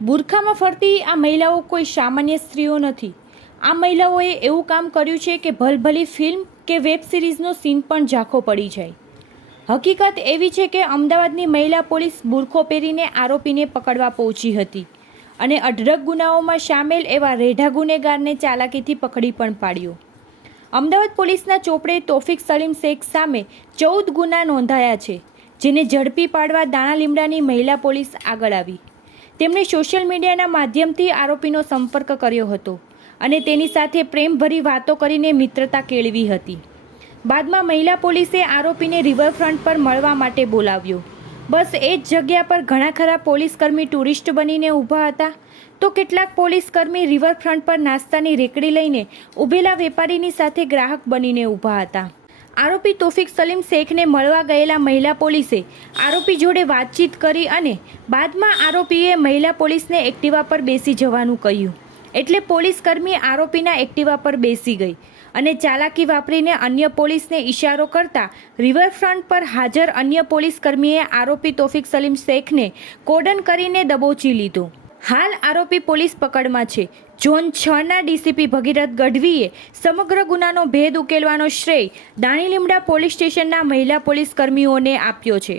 બુરખામાં ફરતી આ મહિલાઓ કોઈ સામાન્ય સ્ત્રીઓ નથી. આ મહિલાઓએ એવું કામ કર્યું છે કે ભલભલી ફિલ્મ કે વેબ સિરીઝનો સીન પણ ઝાંખો પડી જાય. હકીકત એવી છે કે અમદાવાદની મહિલા પોલીસ બુરખો પહેરીને આરોપીને પકડવા પહોંચી હતી અને અઢળક ગુનાઓમાં સામેલ એવા રેઢા ગુનેગારને ચાલાકીથી પકડી પણ પાડ્યો. અમદાવાદ પોલીસના ચોપડે તોફિક સલીમ શેખ સામે ચૌદ ગુના નોંધાયા છે, જેને ઝડપી પાડવા દાણા લીમડાની મહિલા પોલીસ આગળ આવી. તેમણે સોશિયલ મીડિયાના માધ્યમથી આરોપીનો સંપર્ક કર્યો હતો અને તેની સાથે પ્રેમભરી વાતો કરીને મિત્રતા કેળવી હતી. બાદમાં મહિલા પોલીસે આરોપીને રિવરફ્રન્ટ પર મળવા માટે બોલાવ્યો. બસ એ જ જગ્યા પર ઘણા ખરા પોલીસકર્મી ટુરિસ્ટ બનીને ઊભા હતા. તો કેટલાક પોલીસકર્મી રિવરફ્રન્ટ પર નાસ્તાની રેકડી લઈને ઊભેલા વેપારીની સાથે ગ્રાહક બનીને ઊભા હતા. આરોપી તોફિક સલીમ શેખને મળવા ગયેલા મહિલા પોલીસે આરોપી જોડે વાતચીત કરી અને બાદમાં આરોપીએ મહિલા પોલીસને એક્ટિવા પર બેસી જવાનું કહ્યું. એટલે પોલીસ કર્મી આરોપીના એક્ટિવા પર બેસી ગઈ અને ચાલાકી વાપરીને અન્ય પોલીસને ઇશારો કરતા રિવરફ્રન્ટ પર હાજર અન્ય પોલીસ કર્મીએ આરોપી તોફિક સલીમ શેખને કોડન કરીને દબોચી લીધો. હાલ આરોપી પોલીસ પકડમાં છે. ઝોન છના ડીસીપી ભગીરથ ગઢવીએ સમગ્ર ગુનાનો ભેદ ઉકેલવાનો શ્રેય દાણી લીમડા પોલીસ સ્ટેશનના મહિલા પોલીસ કર્મીઓને આપ્યો છે.